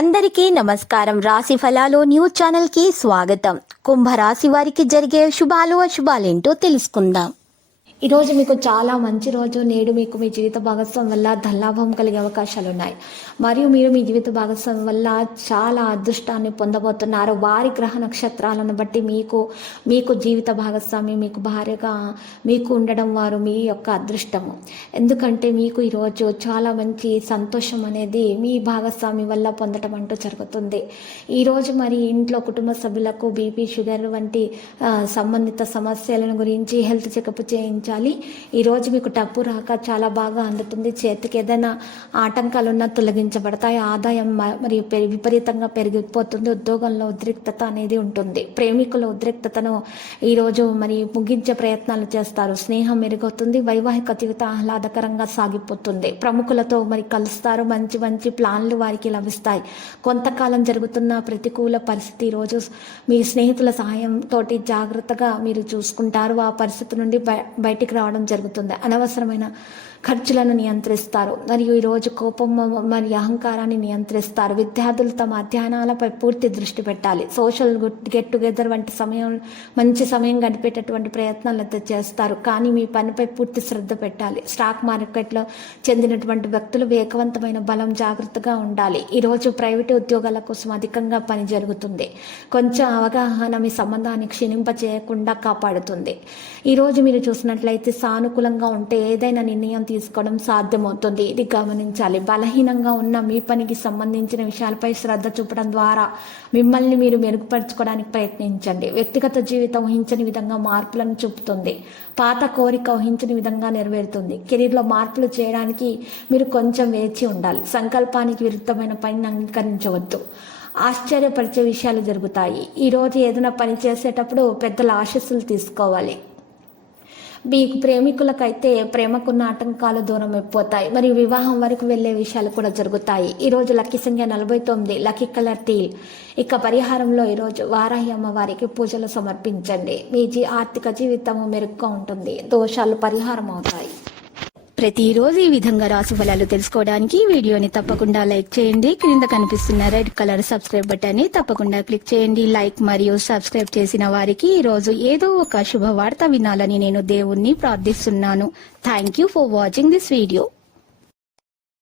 అందరికీ నమస్కారం. రాశి ఫలాలు న్యూస్ ఛానల్ కి స్వాగతం. కుంభరాశి వారికి జరిగే శుభాలు అశుభాలేంటో తెలుసుకుందాం. ఈరోజు మీకు చాలా మంచి రోజు. నేడు మీకు మీ జీవిత భాగస్వామి వల్ల ధనలాభం కలిగే అవకాశాలు ఉన్నాయి. మరియు మీరు మీ జీవిత భాగస్వామి వల్ల చాలా అదృష్టాన్ని పొందబోతున్నారు. వారి గ్రహ నక్షత్రాలను బట్టి మీకు జీవిత భాగస్వామి మీకు భార్యగా మీకు ఉండడం వారు మీ యొక్క అదృష్టము. ఎందుకంటే మీకు ఈరోజు చాలా మంచి సంతోషం అనేది మీ భాగస్వామి వల్ల పొందడం అంటూ జరుగుతుంది. ఈరోజు మరి ఇంట్లో కుటుంబ సభ్యులకు బీపీ, షుగర్ వంటి సంబంధిత సమస్యలను గురించి హెల్త్ చెకప్ చేయించాలి. ఈరోజు మీకు డబ్బు రాక చాలా బాగా అందుతుంది. చేతికి ఏదైనా ఆటంకాలు ఉన్నా తొలగించబడతాయి. ఆదాయం మరియు విపరీతంగా పెరిగిపోతుంది. ఉద్యోగంలో ఉద్రిక్తత అనేది ఉంటుంది. ప్రేమికుల ఉద్రిక్తతను ఈరోజు మరి ముగించే ప్రయత్నాలు చేస్తారు. స్నేహం మెరుగవుతుంది. వైవాహిక జీవితం ఆహ్లాదకరంగా సాగిపోతుంది. ప్రముఖులతో మరి కలుస్తారు. మంచి మంచి ప్లాన్లు వారికి లభిస్తాయి. కొంతకాలం జరుగుతున్న ప్రతికూల పరిస్థితి ఈరోజు మీ స్నేహితుల సహాయంతో జాగ్రత్తగా మీరు చూసుకుంటారు. ఆ పరిస్థితి నుండి బయటికి రావడం జరుగుతుంది. అనవసరమైన ఖర్చులను నియంత్రిస్తారు. మరియు ఈరోజు కోపం మరియు అహంకారాన్ని నియంత్రిస్తారు. విద్యార్థులు తమ అధ్యయనాలపై పూర్తి దృష్టి పెట్టాలి. సోషల్ గెట్ టుగెదర్ వంటి మంచి సమయం గడిపేటటువంటి ప్రయత్నాలు అయితే చేస్తారు. కానీ మీ పనిపై పూర్తి శ్రద్ధ పెట్టాలి. స్టాక్ మార్కెట్లో చెందినటువంటి వ్యక్తులు వేగవంతమైన బలం జాగ్రత్తగా ఉండాలి. ఈరోజు ప్రైవేటు ఉద్యోగాల కోసం అధికంగా పని జరుగుతుంది. కొంచెం అవగాహన మీ సంబంధాన్ని క్షీణింప చేయకుండా కాపాడుతుంది. ఈరోజు మీరు చూసినట్లయితే సానుకూలంగా ఉంటే ఏదైనా నిర్ణయం తీసుకోవడం సాధ్యమవుతుంది. ఇది గమనించాలి. బలహీనంగా ఉన్న మీ పనికి సంబంధించిన విషయాలపై శ్రద్ధ చూపడం ద్వారా మిమ్మల్ని మీరు మెరుగుపరచుకోవడానికి ప్రయత్నించండి. వ్యక్తిగత జీవితం ఊహించని విధంగా మార్పులను చూపుతుంది. పాత కోరిక ఊహించని విధంగా నెరవేరుతుంది. కెరీర్లో మార్పులు చేయడానికి మీరు కొంచెం వేచి ఉండాలి. సంకల్పానికి విరుద్ధమైన పనిని అంగీకరించవద్దు. ఆశ్చర్యపరిచే విషయాలు జరుగుతాయి. ఈరోజు ఏదైనా పని చేసేటప్పుడు పెద్దల ఆశీస్సులు తీసుకోవాలి. మీకు ప్రేమికులకైతే ప్రేమకున్న ఆటంకాలు దూరం అయిపోతాయి. మరియు వివాహం వరకు వెళ్లే విషయాలు కూడా జరుగుతాయి. ఈరోజు లక్కీ సంఖ్య 49, లక్కీ కలర్ టీల్. ఇక పరిహారంలో ఈరోజు వారాహి అమ్మవారికి పూజలు సమర్పించండి. మీ ఆర్థిక జీవితము మెరుగ్గా ఉంటుంది. దోషాలు పరిహారం అవుతాయి. ప్రతిరోజు ఈ విధంగా రాశి ఫలాలు తెలుసుకోవడానికి వీడియోని తప్పకుండా లైక్ చేయండి. క్రింద కనిపిస్తున్న రెడ్ కలర్ సబ్స్క్రైబ్ బటన్ ని తప్పకుండా క్లిక్ చేయండి. లైక్ మరియు సబ్స్క్రైబ్ చేసిన వారికి ఈ రోజు ఏదో ఒక శుభవార్త వినాలని నేను దేవుణ్ణి ప్రార్థిస్తున్నాను. Thank you for watching this video.